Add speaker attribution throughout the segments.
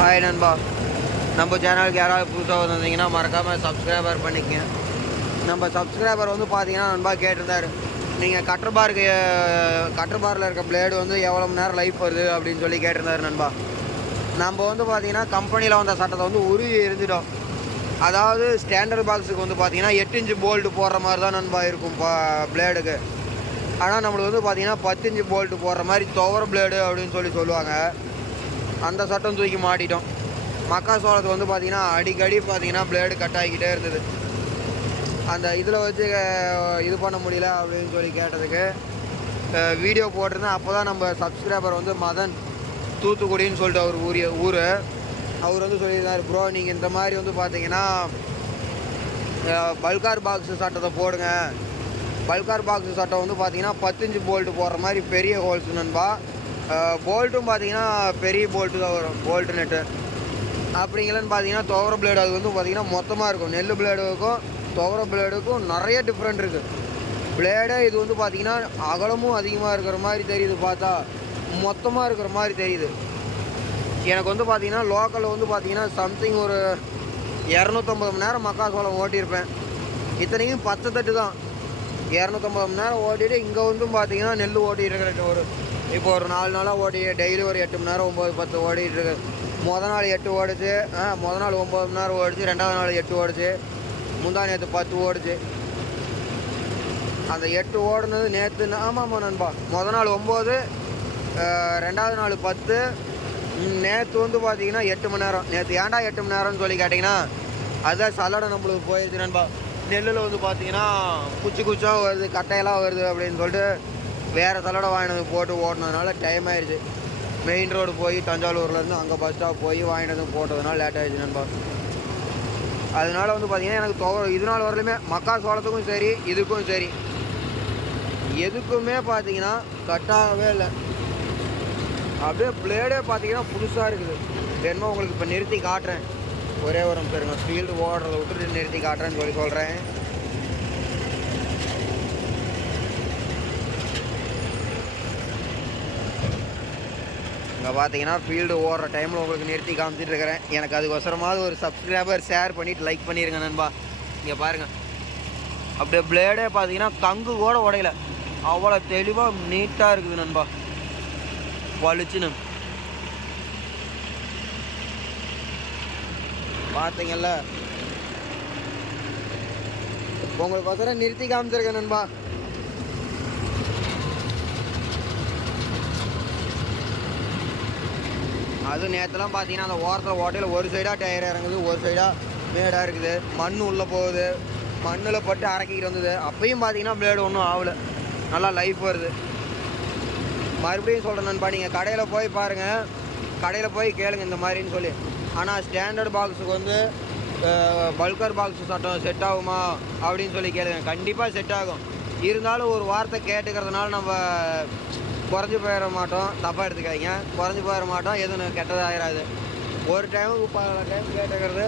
Speaker 1: Hi நண்பா. நம்ம சேனலுக்கு யாராவது புதுசாக வந்திருந்தீங்கன்னா மறக்காமல் சப்ஸ்கிரைபர் பண்ணிக்கங்க. நம்ம சப்ஸ்கிரைபர் வந்து பார்த்தீங்கன்னா நண்பா கேட்டிருந்தாரு. நீங்கள் கட்டர் பாருக்கு கட்டர் பாரில் இருக்க பிளேடு வந்து எவ்வளோ மணி நேரம் லைஃப் வருது அப்படின்னு சொல்லி கேட்டிருந்தாரு நண்பா. நம்ம வந்து பார்த்தீங்கன்னா கம்பெனியில் வந்த சட்டத்தை வந்து உருவி இருந்துட்டோம் அதாவது ஸ்டாண்டர்ட் பாக்ஸுக்கு வந்து பார்த்தீங்கன்னா எட்டு இன்ச்சு போல்ட்டு போடுற மாதிரி தான் நண்பா இருக்கும் பிளேடுக்கு ஆனால் நம்மளுக்கு வந்து பார்த்தீங்கன்னா பத்து இன்ச்சு போல்ட்டு போடுற மாதிரி துவர பிளேடு அப்படின்னு சொல்லி சொல்லுவாங்க. அந்த சட்டம் தூக்கி மாட்டிட்டோம். மக்காசோளத்துக்கு வந்து பார்த்தீங்கன்னா அடிக்கடி பார்த்தீங்கன்னா பிளேடு கட் ஆகிக்கிட்டே இருந்தது. அந்த இதில் வச்சு இது பண்ண முடியல அப்படின்னு சொல்லி கேட்டதுக்கு வீடியோ போட்டிருந்தேன். அப்போ தான் நம்ம சப்ஸ்கிரைபர் வந்து மதன் தூத்துக்குடின்னு சொல்லிட்டு அவர் ஊரிய ஊர். அவர் வந்து சொல்லியிருந்தார் ப்ரோ நீங்கள் இந்த மாதிரி வந்து பார்த்தீங்கன்னா பல்கார் பாக்ஸ் சட்டத்தை போடுங்க. பல்கார் பாக்ஸ் சட்டம் வந்து பார்த்தீங்கன்னா பத்தஞ்சு போல்ட்டு போடுற மாதிரி பெரிய ஹோல்ஸ் நண்பா. போல்ட்டும் பார்த்தீங்கன்னா பெரிய போல்ட்டு தான் வரும். போல்ட்டு நெட்டு அப்படிங்களன்னு பார்த்தீங்கன்னா துவர பிளேடு அது வந்து பார்த்தீங்கன்னா மொத்தமாக இருக்கும். நெல் பிளேடுக்கும் துவர பிளேடுக்கும் நிறைய டிஃப்ரெண்ட் இருக்குது பிளேடே இது வந்து பார்த்தீங்கன்னா அகலமும் அதிகமாக இருக்கிற மாதிரி தெரியுது பார்த்தா மொத்தமாக இருக்கிற மாதிரி தெரியுது. எனக்கு வந்து பார்த்தீங்கன்னா லோக்கலில் வந்து பார்த்தீங்கன்னா சம்திங் ஒரு இரநூத்தம்பது மணி நேரம் மக்காசோளம் ஓட்டியிருப்பேன். இத்தனைக்கும் பத்து தட்டு தான். இரநூத்தம்பது மணி நேரம் ஓட்டிட்டு இங்கே வந்து பார்த்தீங்கன்னா நெல் ஓட்டிட்டு இருக்கிற ஒரு இப்போ ஒரு நாலு நாளாக ஓடி டெய்லி ஒரு எட்டு மணி நேரம் ஒம்பது பத்து ஓடிட்டு இருக்கு. முத நாள் எட்டு ஓடுச்சு. ஆ முத நாள் ஒம்பது மணி நேரம் ஓடிச்சு. ரெண்டாவது நாள் எட்டு ஓடுச்சு. முந்தா நேற்று பத்து ஓடுச்சு. அந்த எட்டு ஓடுனது நேற்று ஆமாம்மா நண்பா. முத நாள் ஒம்பது ரெண்டாவது நாள் பத்து. நேற்று வந்து பார்த்தீங்கன்னா எட்டு மணி நேரம். நேற்று ஏன்டா எட்டு மணி நேரம்னு சொல்லி கேட்டிங்கன்னா அதுதான் சல்லடை நம்மளுக்கு போயிடுச்சு நண்பா. நெல்லில் வந்து பார்த்தீங்கன்னா குச்சி குச்சாக வருது கட்டையெல்லாம் வருது அப்படின்னு சொல்லிட்டு வேறு தலோட வாங்கினது போட்டு ஓடினதுனால டைம் ஆயிடுச்சு மெயின் ரோடு போய் தஞ்சாவூர்லேருந்து அங்கே பஸ் ஸ்டாப் போய் வாங்கினதும் போட்டதுனால லேட் ஆயிடுச்சு நண்பா. அதனால வந்து பார்த்தீங்கன்னா எனக்கு தொகை இது நாள் வரலுமே மக்கா சோளத்துக்கும் சரி இதுக்கும் சரி. எதுக்குமே பார்த்தீங்கன்னா கட்டாகவே இல்லை. அப்படியே பிளேடே பார்த்தீங்கன்னா புதுசாக இருக்குது. என்னமோ உங்களுக்கு இப்போ நிறுத்தி காட்டுறேன். ஒரே ஒரு நிமிஷம் இருங்க. ஃபீல்டு ஓடுறத விட்டுட்டு நிறுத்தி காட்டுறேன்னு சொல்லி சொல்கிறேன் இப்போ பார்த்தீங்கன்னா ஃபீல்டு ஓடுற டைமில் உங்களுக்கு நிறுத்தி காமிச்சிட்டு இருக்கிறேன். எனக்கு அதுக்கொசரமாவது ஒரு சப்ஸ்கிரைபர் ஷேர் பண்ணிவிட்டு லைக் பண்ணிடுங்க நண்பா. இங்கே பாருங்கள் அப்படியே பிளேடே பார்த்தீங்கன்னா கங்கு கூட உடையல. அவ்வளோ தெளிவாக நீட்டாக இருக்குது நண்பா. வலிச்சுன்னு. பார்த்தீங்கல்ல உங்களுக்கு ஒசரம் நிறுத்தி காமிச்சிருக்கேன் நண்பா. அதுவும் நேற்றுலாம் பார்த்தீங்கன்னா அந்த ஓரத்தில் ஓட்டையில் ஒரு சைடாக டயர் இறங்குது ஒரு சைடாக மேடாக இருக்குது. மண் உள்ளே போகுது. மண்ணில் பட்டு அரைக்கிட்டு வந்தது. அப்பயும் பார்த்தீங்கன்னா பிளேடு ஒன்றும் ஆகலை நல்லா லைஃப் வருது. மறுபடியும் சொல்கிறேன் நண்பா நீங்கள் கடையில் போய் பாருங்கள் கடையில் போய் கேளுங்க இந்த மாதிரின்னு சொல்லி. ஆனால் ஸ்டாண்டர்ட் பாக்ஸுக்கு வந்து பல்கர் பாக்ஸ் சட்டம் செட் ஆகுமா அப்படின்னு சொல்லி கேளுங்க. கண்டிப்பாக செட் ஆகும். இருந்தாலும் ஒரு வார்த்தை கேட்டுக்கிறதுனால நம்ம குறைஞ்சி போயிட மாட்டோம். தப்பாக எடுத்துக்காதீங்க. குறைஞ்சி போயிட மாட்டோம். எதுவும் கெட்டதாகிடாது ஒரு டைமுக்கு பல டைம் கேட்டுக்கிறது.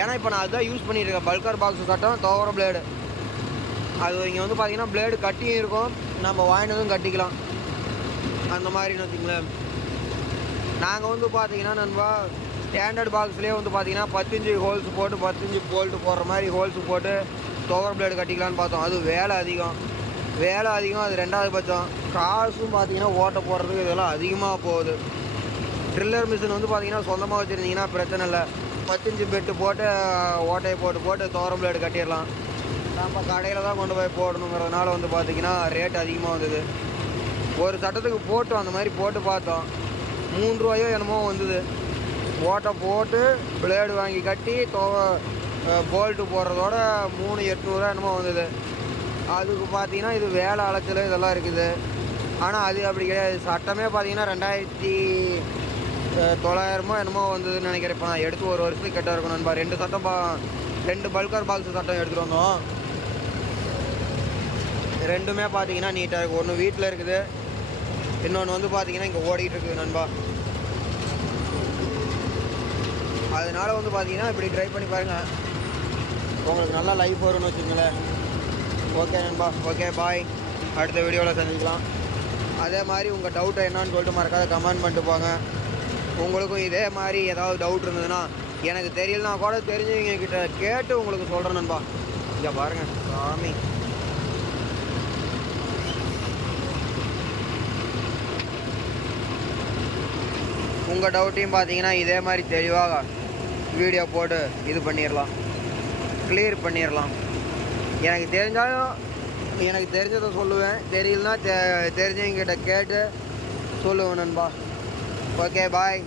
Speaker 1: ஏன்னா இப்போ நான் அதுதான் யூஸ் பண்ணிட்டு இருக்கேன். பல்கர் பாக்ஸ் சட்டம் துவர பிளேடு அது இங்கே வந்து பார்த்தீங்கன்னா பிளேடு கட்டியும் இருக்கும். நம்ம வாங்கினதும் கட்டிக்கலாம். அந்த மாதிரின்னு வச்சுங்களேன் நாங்கள் வந்து பார்த்தீங்கன்னா நண்பா ஸ்டாண்டர்ட் பாக்ஸ்லேயே வந்து பார்த்தீங்கன்னா பத்தஞ்சு ஹோல்ஸ் போட்டு பத்தஞ்சு போல்ட்டு போடுற மாதிரி ஹோல்ஸ் போட்டு துவர பிளேடு கட்டிக்கலான்னு பார்த்தோம். அது வேலை அதிகம். வேலை அதிகம் அது ரெண்டாவது பட்சம். காசும் பார்த்தீங்கன்னா ஓட்ட போடுறதுக்கு இதெல்லாம் அதிகமாக போகுது. ட்ரில்லர் மிஷின் வந்து பார்த்தீங்கன்னா சொந்தமாக வச்சுருந்தீங்கன்னா பிரச்சனை இல்லை. பத்தஞ்சு பெட்டு போட்டு ஓட்டையை போட்டு போட்டு துவர பிளேடு கட்டிடலாம். நம்ம கடையில் தான் கொண்டு போய் போடணுங்கிறதுனால வந்து பார்த்தீங்கன்னா ரேட் அதிகமாக வந்தது. ஒரு சட்டத்துக்கு போட்டோம் அந்த மாதிரி போட்டு பார்த்தோம். மூணு ரூபாயோ என்னமோ வந்தது. ஓட்டை போட்டு பிளேடு வாங்கி கட்டி தோ போல்ட்டு போடுறதோட மூணு எட்நூறுவா என்னமோ வந்தது. அதுக்கு பார்த்தீங்கன்னா இது வேலை அலைச்சல் இதெல்லாம் இருக்குது. ஆனால் அது அப்படி கிடையாது. சட்டமே பார்த்தீங்கன்னா ரெண்டாயிரத்தி தொள்ளாயிரமோ என்னமோ வந்ததுன்னு நினைக்கிறேன். இப்போ நான் எடுத்து ஒரு வருஷத்துக்கு கெட்ட இருக்கும் நண்பா ரெண்டு சட்டம் பா ரெண்டு பல்கர் பாக்ஸ் சட்டம் எடுத்துகிட்டு வந்தோம். ரெண்டுமே பார்த்தீங்கன்னா நீட்டாக இருக்குது ஒன்று வீட்டில் இருக்குது. இன்னொன்று வந்து பார்த்தீங்கன்னா இங்கே ஓடிக்கிட்டு இருக்குது நண்பா. அதனால வந்து பார்த்தீங்கன்னா இப்படி ட்ரை பண்ணி பாருங்கள் உங்களுக்கு நல்லா லைஃப் வரும்னு வச்சுங்களேன் ஓகே நண்பா ஓகே பாய் அடுத்த வீடியோவில் சந்திக்கலாம். அதே மாதிரி உங்கள் டவுட்டை என்னான்னு சொல்லிட்டு மறக்காத கமெண்ட் பண்ணிட்டு போங்க. உங்களுக்கும் இதே மாதிரி ஏதாவது டவுட் இருந்ததுன்னா எனக்கு தெரியலனா கூட தெரிஞ்சவங்க கிட்ட கேட்டு உங்களுக்கு சொல்கிறேன் நண்பா. இங்கே பாருங்கள் சாமி. உங்கள் டவுட்டையும் பார்த்தீங்கன்னா இதே மாதிரி தெளிவாக வீடியோ போட்டு இது பண்ணிடலாம். கிளியர் பண்ணிடலாம் எனக்கு தெரிஞ்சாலும் எனக்கு தெரிஞ்சதை சொல்லுவேன். தெரியலனா தெ தெரிஞ்சவங்க கேட்டு சொல்லுவேன் நண்பா. Okay bye